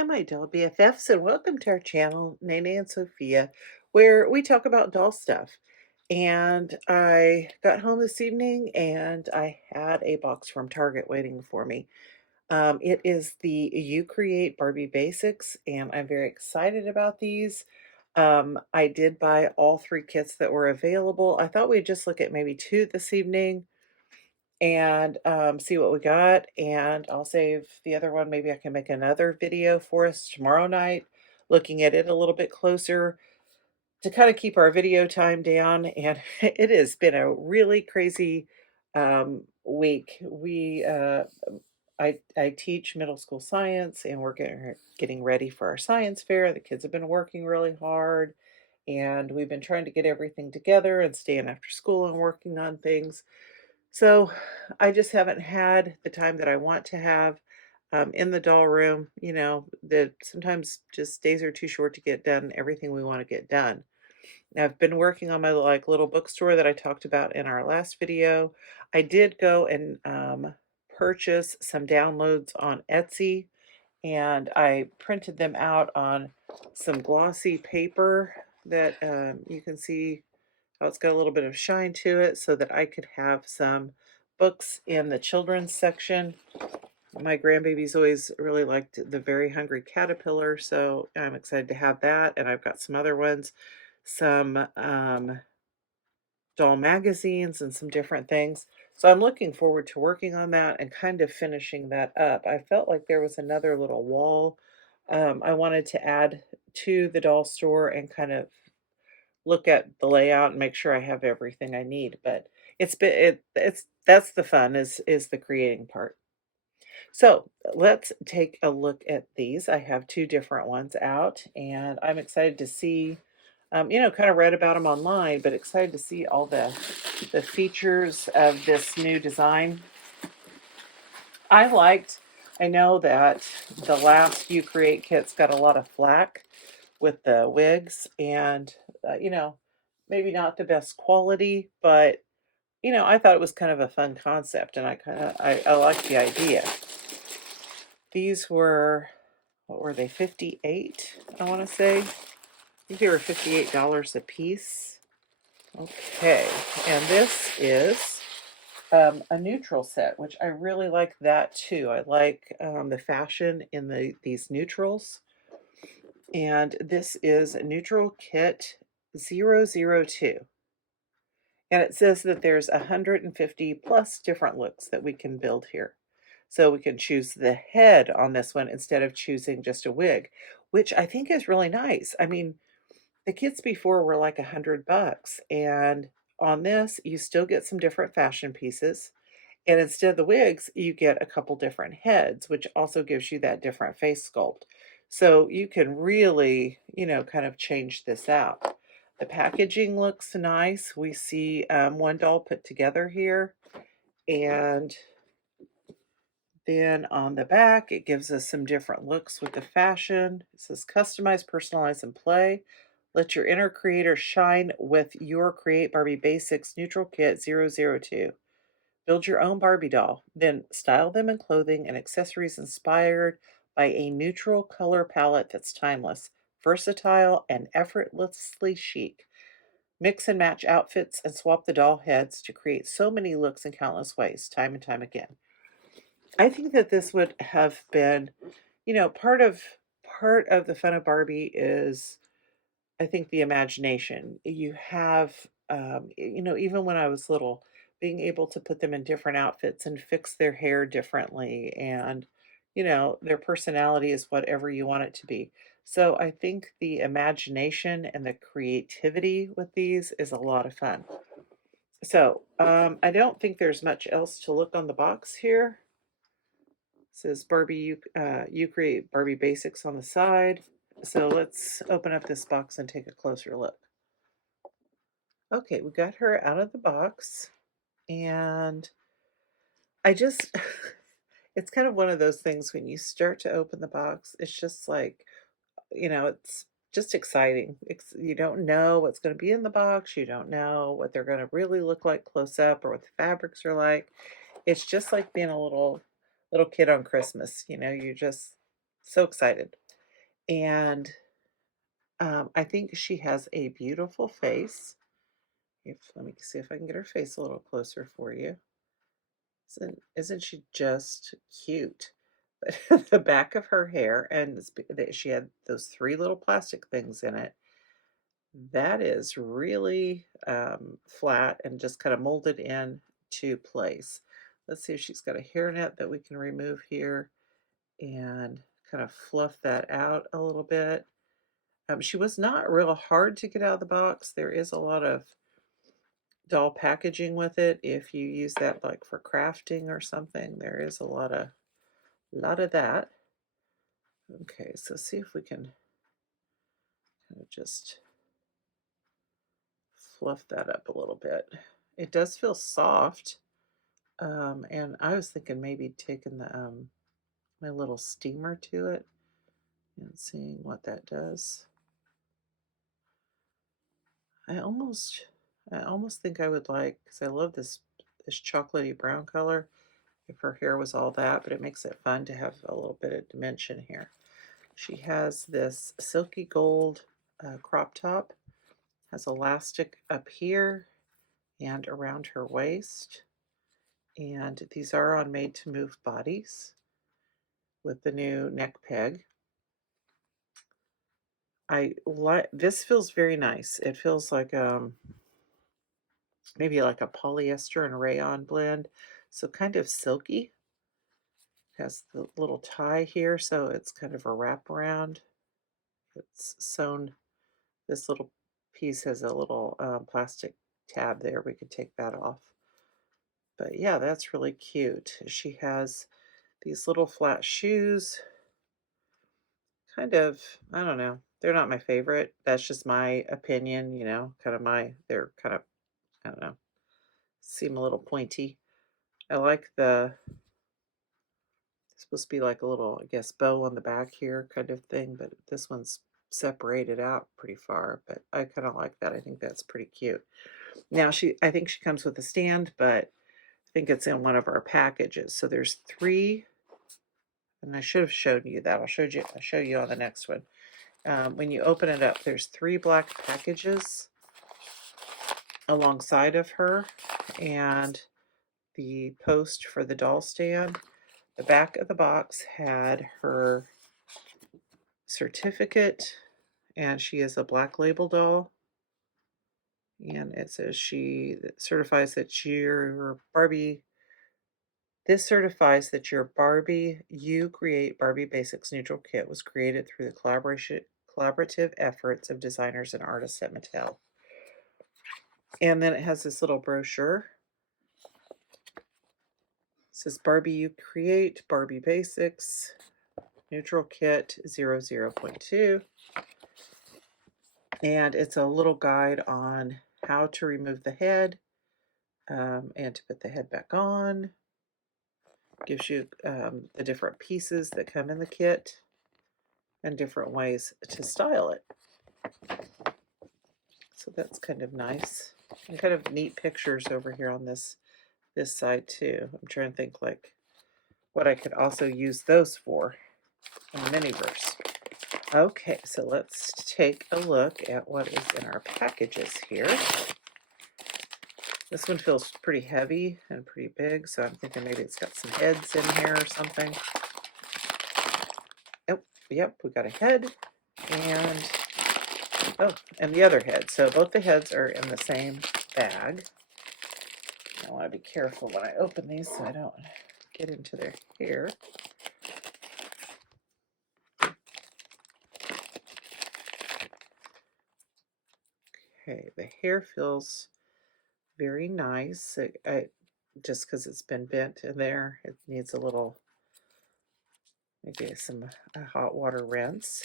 Hi, my doll BFFs, and welcome to our channel, Nene and Sophia, where we talk about doll stuff. And I got home this evening and I had a box from Target waiting for me. It is the You Create Barbie Basics, and I'm very excited about these. I did buy all three kits that were available. I thought we'd just look at maybe two this evening and see what we got. And I'll save the other one. Maybe I can make another video for us tomorrow night, looking at it a little bit closer to kind of keep our video time down. And it has been a really crazy week. I teach middle school science, and we're getting ready for our science fair. The kids have been working really hard, and we've been trying to get everything together and staying after school and working on things. So I just haven't had the time that I want to have in the doll room. That sometimes just days are too short to get done everything we want to get done. I've been working on my little bookstore that I talked about in our last video. I did go and purchase some downloads on Etsy, and I printed them out on some glossy paper that you can see how it's got a little bit of shine to it, so that I could have some books in the children's section. My grandbaby's always really liked The Very Hungry Caterpillar, so I'm excited to have that. And I've got some other ones, some doll magazines and some different things. So I'm looking forward to working on that and kind of finishing that up. I felt like there was another little wall I wanted to add to the doll store and kind of look at the layout and make sure I have everything I need. But it's that's the fun, is the creating part. So let's take a look at these. I have two different ones out, and I'm excited to see, kind of read about them online, but excited to see all the features of this new design. I know that the last You Create kits got a lot of flack with the wigs, and maybe not the best quality, but I thought it was kind of a fun concept, and I like the idea. These were, what were they, 58, I want to say. I think they were $58 a piece. Okay, and this is a neutral set, which I really like that too. I like the fashion in these neutrals. And this is Neutral Kit 002. And it says that there's 150 plus different looks that we can build here. So we can choose the head on this one instead of choosing just a wig, which I think is really nice. I mean, the kits before were like $100, and on this, you still get some different fashion pieces. And instead of the wigs, you get a couple different heads, which also gives you that different face sculpt. So you can really, kind of change this out. The packaging looks nice. We see one doll put together here. And then on the back, it gives us some different looks with the fashion. It says customize, personalize, and play. Let your inner creator shine with your Create Barbie Basics Neutral Kit 002. Build your own Barbie doll, then style them in clothing and accessories inspired by a neutral color palette that's timeless, versatile, and effortlessly chic. Mix and match outfits and swap the doll heads to create so many looks in countless ways, time and time again. I think that this would have been, part of the fun of Barbie is, I think, the imagination. You have, even when I was little, being able to put them in different outfits and fix their hair differently, and their personality is whatever you want it to be. So I think the imagination and the creativity with these is a lot of fun. So I don't think there's much else to look on the box here. It says you create Barbie Basics on the side. So let's open up this box and take a closer look. Okay, we got her out of the box, and I just, it's kind of one of those things when you start to open the box, it's just like, it's just exciting. You don't know what's going to be in the box. You don't know what they're going to really look like close up or what the fabrics are like. It's just like being a little kid on Christmas. You're just so excited. And I think she has a beautiful face. Let me see if I can get her face a little closer for you. Isn't she just cute? But the back of her hair, and she had those three little plastic things in it. That is really flat and just kind of molded in to place. Let's see if she's got a hairnet that we can remove here and kind of fluff that out a little bit. She was not real hard to get out of the box. There is a lot of doll packaging with it. If you use that like for crafting or something, there is a lot of that. Okay, so see if we can kind of just fluff that up a little bit. It does feel soft. And I was thinking maybe taking the my little steamer to it and seeing what that does. I almost I almost think I would like, because I love this chocolatey brown color, if her hair was all that, but it makes it fun to have a little bit of dimension here. She has this silky gold crop top, has elastic up here and around her waist. And these are on made to move bodies with the new neck peg. I like this, feels very nice. It feels like maybe like a polyester and rayon blend. So kind of silky. Has the little tie here, so it's kind of a wraparound. It's sewn. This little piece has a little plastic tab there. We could take that off. But yeah, that's really cute. She has these little flat shoes. Kind of, I don't know. They're not my favorite. That's just my opinion, kind of they're kind of, I don't know, seem a little pointy. I like it's supposed to be like a little, I guess, bow on the back here kind of thing, but this one's separated out pretty far, but I kind of like that. I think that's pretty cute. Now I think she comes with a stand, but I think it's in one of our packages. So there's three, and I should have shown you that. I'll show you on the next one. When you open it up, there's three black packages alongside of her, and the post for the doll stand. The back of the box had her certificate, and she is a Black Label doll. And it says she certifies that your Barbie. This certifies that your Barbie You Create Barbie Basics neutral kit was created through the collaborative efforts of designers and artists at Mattel. And then it has this little brochure. It says Barbie You Create Barbie Basics neutral kit 00.2. And it's a little guide on how to remove the head and to put the head back on. Gives you the different pieces that come in the kit and different ways to style it. So that's kind of nice. And kind of neat pictures over here on this side too. I'm trying to think like what I could also use those for in the Miniverse. Okay, so let's take a look at what is in our packages here. This one feels pretty heavy and pretty big, so I'm thinking maybe it's got some heads in here or something. Oh, yep, we got a head and and the other head. So both the heads are in the same bag. I want to be careful when I open these so I don't get into their hair. Okay, the hair feels very nice. Just because it's been bent in there, it needs a little, maybe some hot water rinse.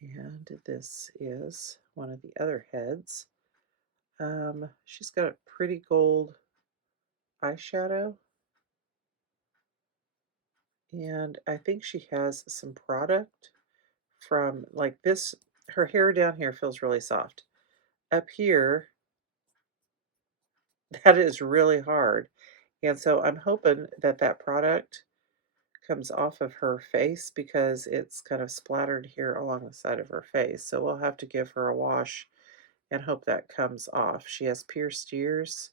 And this is one of the other heads. She's got a pretty gold eyeshadow. And I think she has some product from like this. Her hair down here feels really soft. Up here, that is really hard. And so I'm hoping that product comes off of her face because it's kind of splattered here along the side of her face. So we'll have to give her a wash and hope that comes off. She has pierced ears,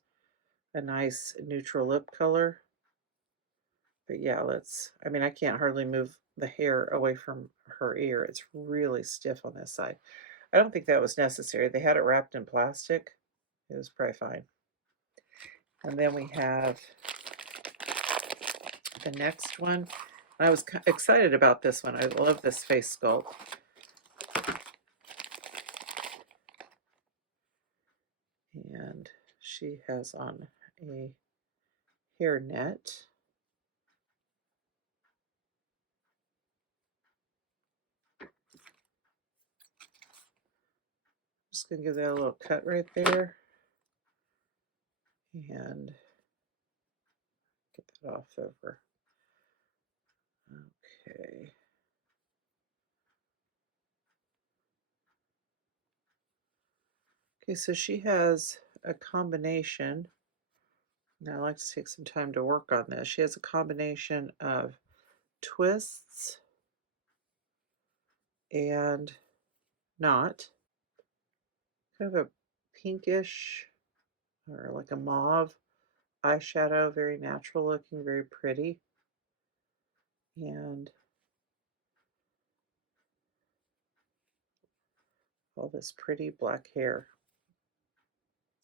a nice neutral lip color. But yeah, I mean, I can't hardly move the hair away from her ear. It's really stiff on this side. I don't think that was necessary. They had it wrapped in plastic. It was probably fine. And then we have the next one. I was excited about this one. I love this face sculpt. And she has on a hair net. Just going to give that a little cut right there. And get that off over. Okay. Okay, so she has a combination. Now I like to take some time to work on this. She has a combination of twists and not. Kind of a pinkish or like a mauve eyeshadow, very natural looking, very pretty. And all this pretty black hair.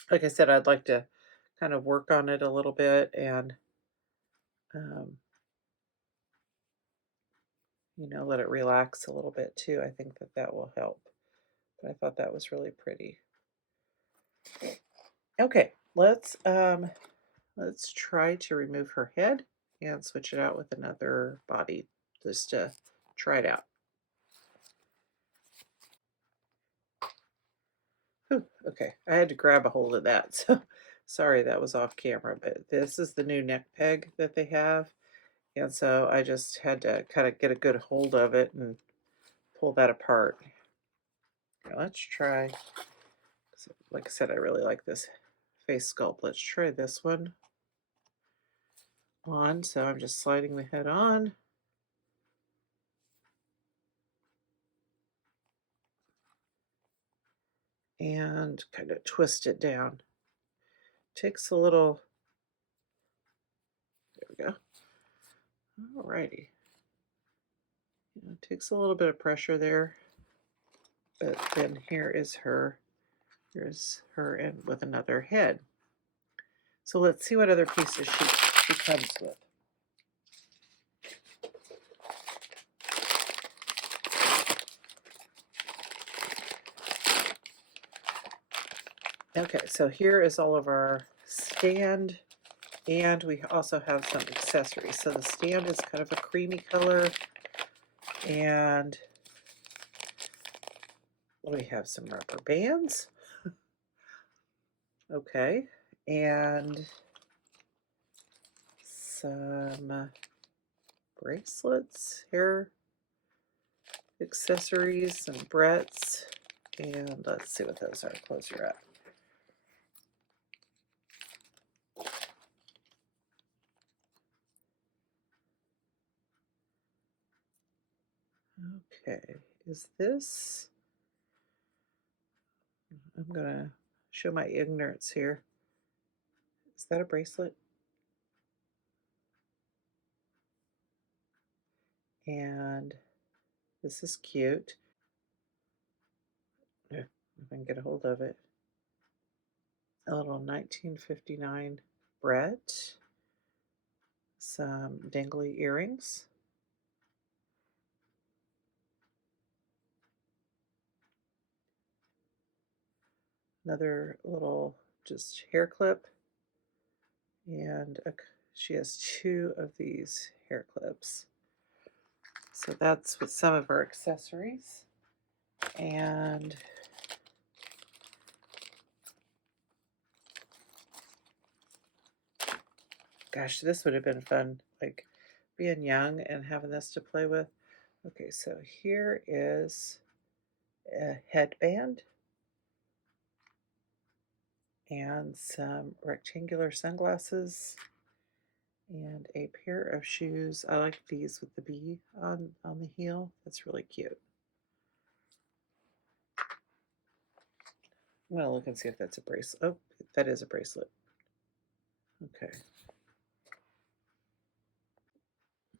Like I said, I'd like to kind of work on it a little bit and, um, let it relax a little bit too. I think that that will help. But I thought that was really pretty. Okay, let's try to remove her head and switch it out with another body just to try it out. Whew, okay, I had to grab a hold of that, so sorry that was off camera, but this is the new neck peg that they have, and so I just had to kind of get a good hold of it and pull that apart. Okay, let's try, like I said, I really like this face sculpt. Let's try this one on, so I'm just sliding the head on. And kind of twist it down. Takes a little, there we go. Alrighty. It takes a little bit of pressure there, but then here's her and with another head. So let's see what other pieces she comes with. Okay, so here is all of our stand, and we also have some accessories. So the stand is kind of a creamy color, and we have some rubber bands. Okay, and some bracelets, hair accessories, some barrettes, and let's see what those are. Close your eye. Okay, is this, I'm gonna show my ignorance here. Is that a bracelet? And this is cute. If I can get a hold of it. A little 1959 Brett. Some dangly earrings. Another little just hair clip. And she has two of these hair clips. So that's with some of her accessories. And gosh, this would have been fun, like being young and having this to play with. Okay, so here is a headband and some rectangular sunglasses and a pair of shoes. I like these with the bee on the heel. That's really cute. I'm gonna look and see if that's a bracelet. Oh, that is a bracelet. Okay.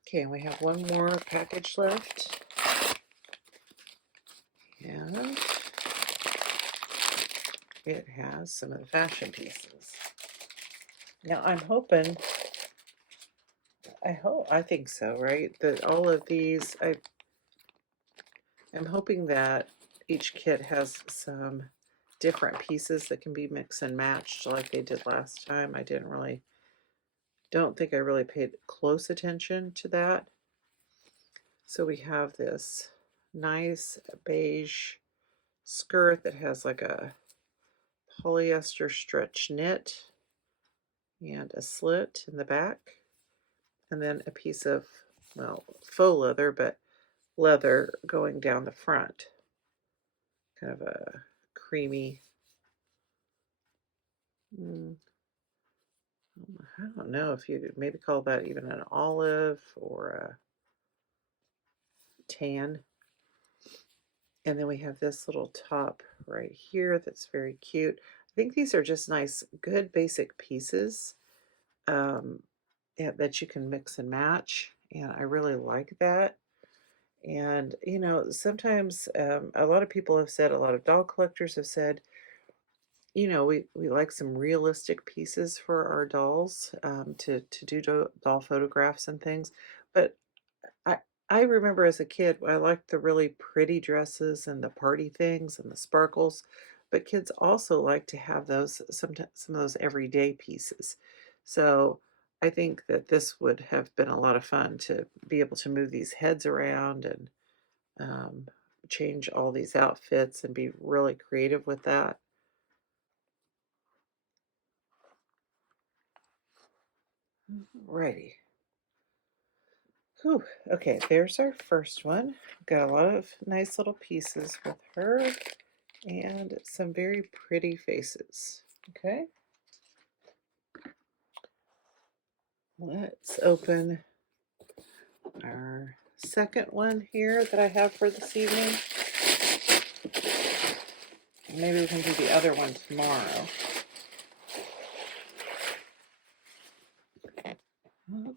Okay, and we have one more package left. And it has some of the fashion pieces. Now I'm hoping, I think so, right? That all of these, I'm hoping that each kit has some different pieces that can be mixed and matched like they did last time. I don't think I really paid close attention to that. So we have this nice beige skirt that has like a polyester stretch knit and a slit in the back, and then a piece of, well, faux leather, but leather going down the front, kind of a creamy, I don't know if you maybe call that even an olive or a tan. And then we have this little top right here that's very cute. I think these are just nice, good basic pieces that you can mix and match. And I really like that. And, sometimes a lot of people have said, a lot of doll collectors have said, we like some realistic pieces for our dolls to do doll photographs and things. But I I remember as a kid, I liked the really pretty dresses and the party things and the sparkles, but kids also like to have those some of those everyday pieces. So I think that this would have been a lot of fun to be able to move these heads around and um, change all these outfits and be really creative with that. Righty. Whew. Okay, there's our first one. Got a lot of nice little pieces with her and some very pretty faces. Okay, let's open our second one here that I have for this evening. Maybe we can do the other one tomorrow.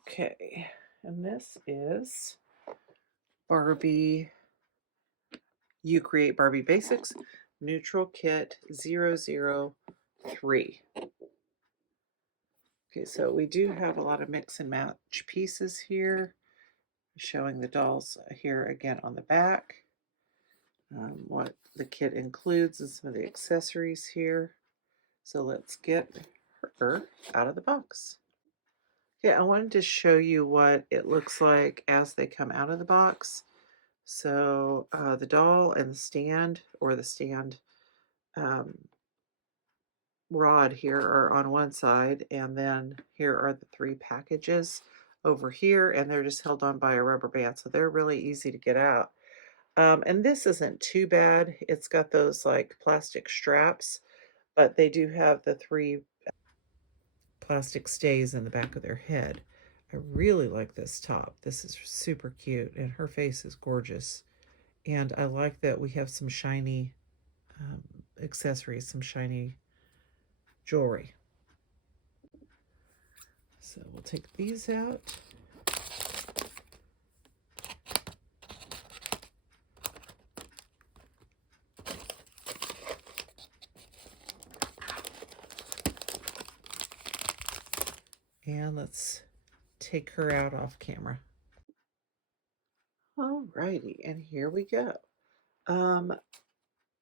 Okay, and this is Barbie You Create Barbie Basics Neutral Kit 003. Okay, so we do have a lot of mix and match pieces here, showing the dolls here again on the back, what the kit includes and some of the accessories here. So let's get her out of the box. Okay, I wanted to show you what it looks like as they come out of the box. So the doll and the stand, or the stand um, rod here are on one side, and then here are the three packages over here, and they're just held on by a rubber band, so they're really easy to get out. And this isn't too bad. It's got those like plastic straps, but they do have the three plastic stays in the back of their head. I really like this top. This is super cute, and her face is gorgeous. And I like that we have some shiny accessories, some shiny jewelry. So we'll take these out. And let's take her out off camera. Alrighty, and here we go.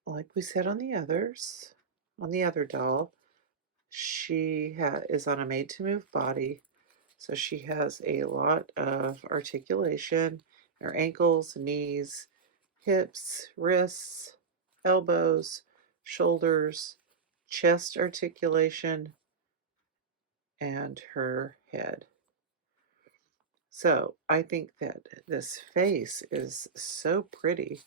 Like we said on the others, on the other doll, she is on a made-to-move body, so she has a lot of articulation, her ankles, knees, hips, wrists, elbows, shoulders, chest articulation, and her head. So I think that this face is so pretty.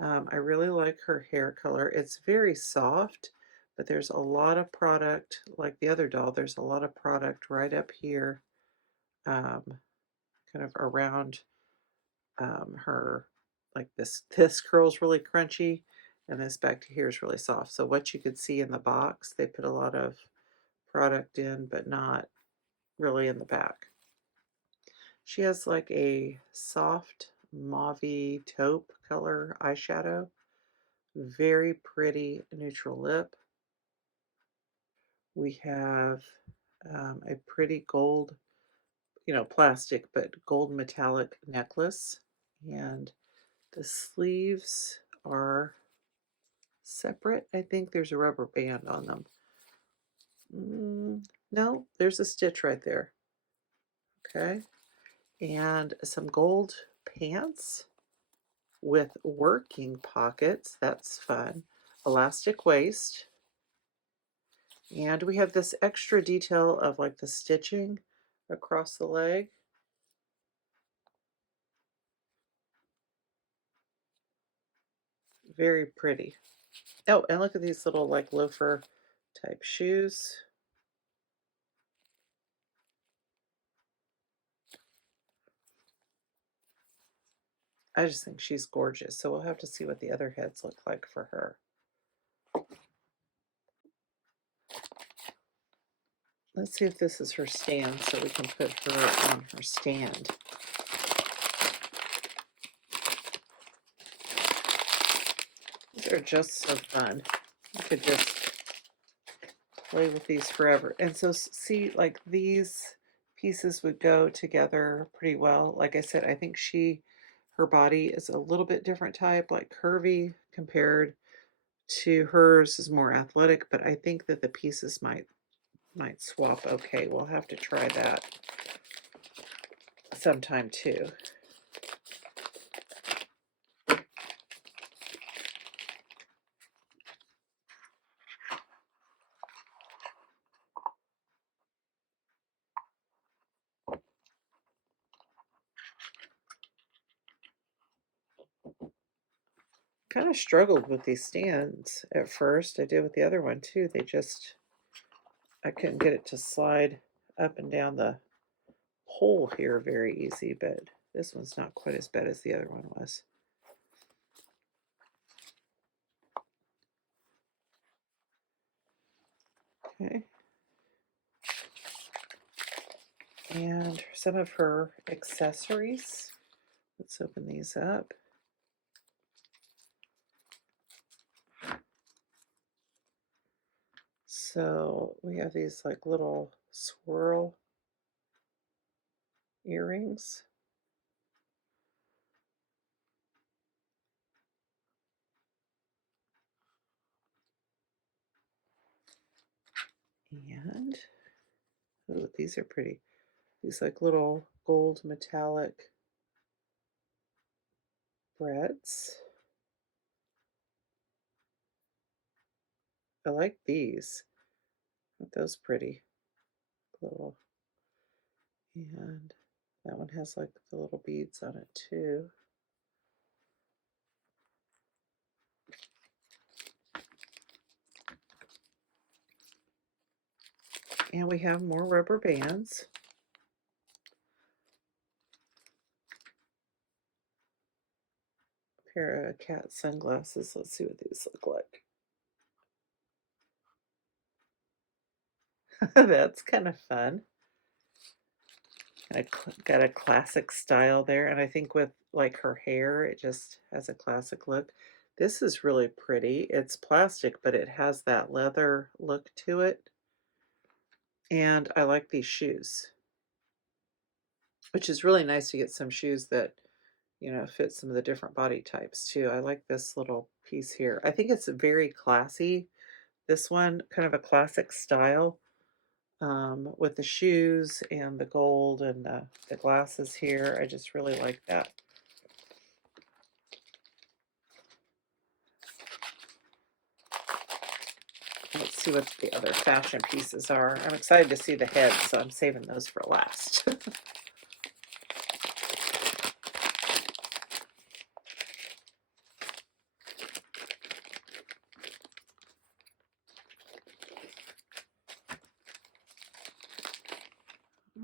I really like her hair color. It's very soft, but there's a lot of product, like the other doll, there's a lot of product right up here um, kind of around her, like this curl is really crunchy, and this back to here is really soft. So what you could see in the box, they put a lot of product in, but not really in the back. She has like a soft mauve taupe color eyeshadow, very pretty neutral lip. We have a pretty gold, plastic, but gold metallic necklace. And the sleeves are separate. I think there's a rubber band on them. No, there's a stitch right there. Okay. And some gold pants with working pockets. That's fun. Elastic waist. And we have this extra detail of like the stitching across the leg. Very pretty. Oh, and look at these little like loafer type shoes. I just think she's gorgeous. So we'll have to see what the other heads look like for her. Let's see if this is her stand so we can put her on her stand. These are just so fun. You could just play with these forever. And so see, like these pieces would go together pretty well. Like I said, I think her body is a little bit different type, like curvy compared to hers is more athletic, but I think that the pieces might swap okay. We'll have to try that sometime too. Kind of struggled with these stands at first. I did with the other one too. I couldn't get it to slide up and down the pole here very easy, but this one's not quite as bad as the other one was. Okay. And some of her accessories. Let's open these up. So we have these like little swirl earrings. And oh, these are pretty. These like little gold metallic breads. I like these. Aren't those pretty? Little. And that one has like the little beads on it too. And we have more rubber bands. A pair of cat sunglasses. Let's see what these look like. That's kind of fun. Got a classic style there, and I think with like her hair, it just has a classic look. This is really pretty. It's plastic, but it has that leather look to it. And I like these shoes, which is really nice to get some shoes that, fit some of the different body types too. I like this little piece here. I think it's very classy. This one, kind of a classic style. With the shoes and the gold and the glasses here. I just really like that. Let's see what the other fashion pieces are. I'm excited to see the heads, so I'm saving those for last.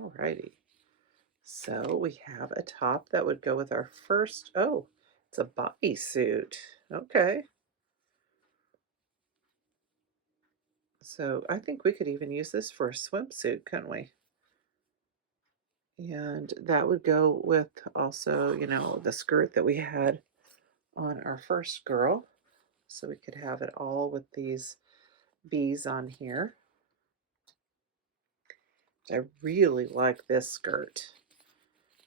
Alrighty. So we have a top that would go with our first. Oh, it's a bodysuit. Okay. So I think we could even use this for a swimsuit, couldn't we? And that would go with also, the skirt that we had on our first girl. So we could have it all with these bees on here. I really like this skirt.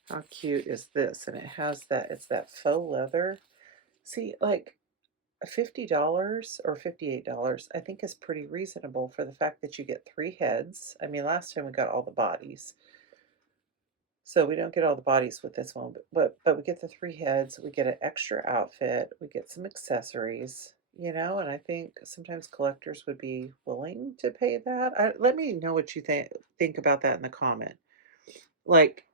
How cute is this? And it has that, it's that faux leather. See, like $50 or $58, I think is pretty reasonable for the fact that you get three heads. I mean, last time we got all the bodies. So we don't get all the bodies with this one, but we get the three heads, we get an extra outfit, we get some accessories, and I think sometimes collectors would be willing to pay that. Let me know what you think about that in the comment. Like,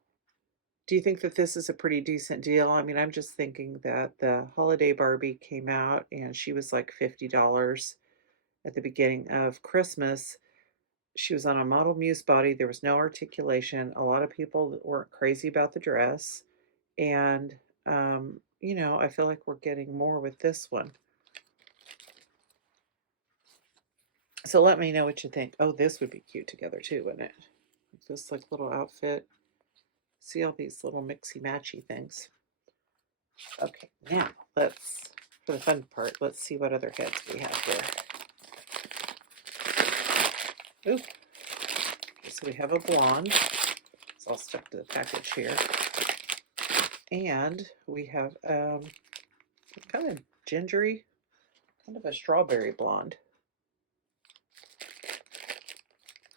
do you think that this is a pretty decent deal? I mean, I'm just thinking that the holiday Barbie came out and she was like $50 at the beginning of Christmas. She was on a model muse body. There was no articulation. A lot of people weren't crazy about the dress. And, I feel like we're getting more with this one. So let me know what you think. Oh, this would be cute together too, wouldn't it? This like little outfit. See all these little mixy matchy things. Okay, now for the fun part, let's see what other heads we have here. Ooh, so we have a blonde. It's all stuck to the package here. And we have kind of gingery, kind of a strawberry blonde.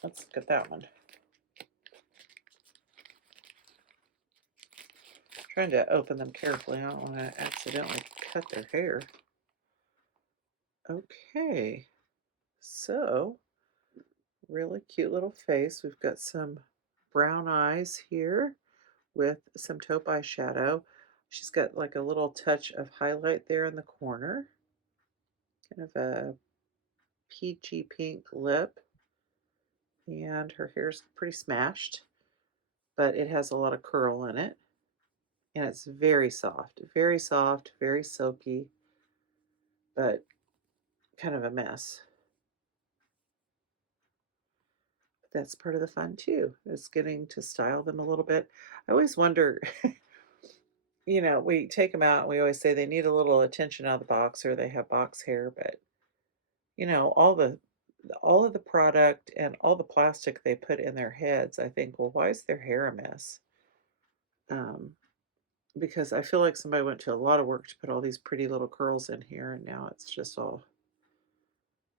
Let's look at that one. Trying to open them carefully. I don't want to accidentally cut their hair. Okay, so really cute little face. We've got some brown eyes here with some taupe eyeshadow. She's got like a little touch of highlight there in the corner. Kind of a peachy pink lip. And her hair's pretty smashed, but it has a lot of curl in it. And it's very soft, very silky, but kind of a mess. That's part of the fun too, is getting to style them a little bit. I always wonder, we take them out and we always say they need a little attention out of the box or they have box hair, but all of the product and all the plastic they put in their heads, I think, well, why is their hair a mess? Because I feel like somebody went to a lot of work to put all these pretty little curls in here and now it's just all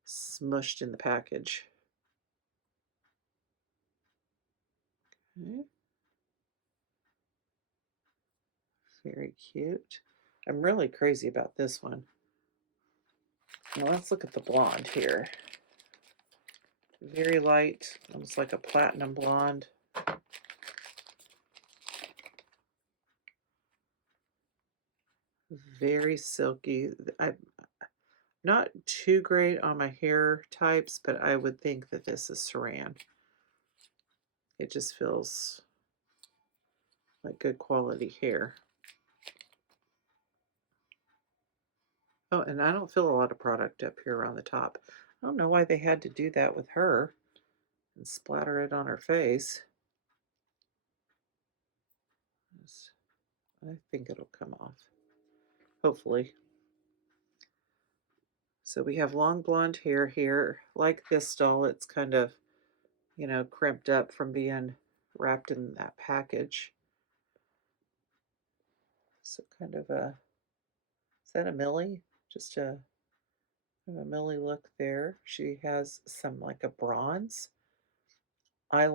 smushed in the package. Okay. Very cute. I'm really crazy about this one. Now let's look at the blonde here. Very light, almost like a platinum blonde. Very silky. I'm not too great on my hair types, but I would think that this is Saran. It just feels like good quality hair. Oh, and I don't feel a lot of product up here around the top. I don't know why they had to do that with her and splatter it on her face. I think it'll come off, hopefully. So we have long blonde hair here. Like this doll, it's kind of, crimped up from being wrapped in that package. So kind of is that a Millie? Just a Millie look there. She has some like a bronze eye,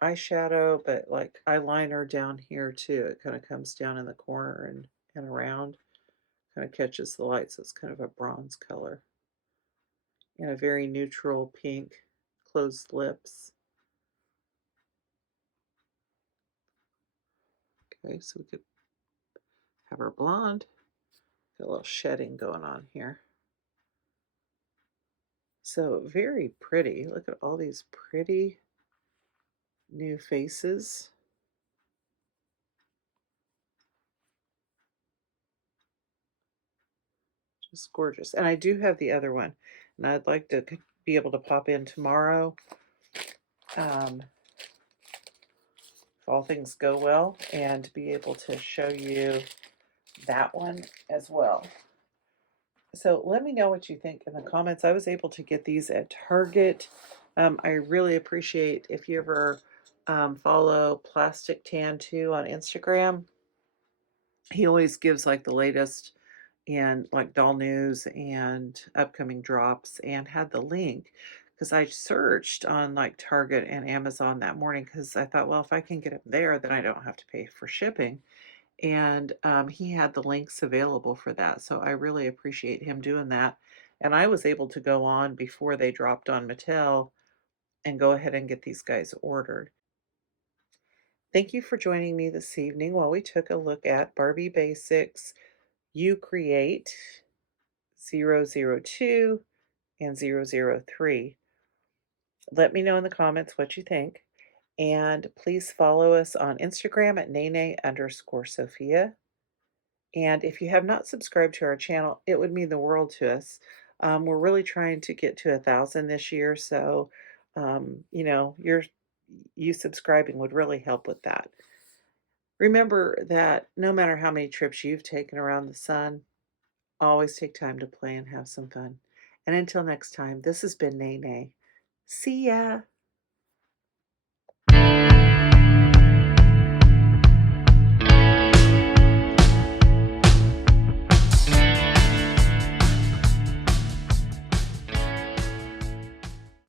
eyeshadow, but like eyeliner down here too. It kind of comes down in the corner and around, kind of catches the light, so it's kind of a bronze color. And a very neutral pink, closed lips. Okay, so we could have her blonde. Got a little shedding going on here. So very pretty. Look at all these pretty new faces. Just gorgeous. And I do have the other one, and I'd like to be able to pop in tomorrow, if all things go well, and be able to show you that one as well. So let me know what you think in the comments. I was able to get these at Target. I really appreciate if you ever follow Plastic Tan 2 on Instagram. He always gives like the latest and like doll news and upcoming drops, and had the link because I searched on like Target and Amazon that morning because I thought, well, if I can get it there, then I don't have to pay for shipping. And he had the links available for that. So I really appreciate him doing that. And I was able to go on before they dropped on Mattel and go ahead and get these guys ordered. Thank you for joining me this evening while we took a look at Barbie Basics, You Create 002 and 003. Let me know in the comments what you think. And please follow us on Instagram at nene_Sophia. And if you have not subscribed to our channel, it would mean the world to us. We're really trying to get to 1,000 this year, so you subscribing would really help with that. Remember that no matter how many trips you've taken around the sun, always take time to play and have some fun. And until next time, this has been Nene. See ya!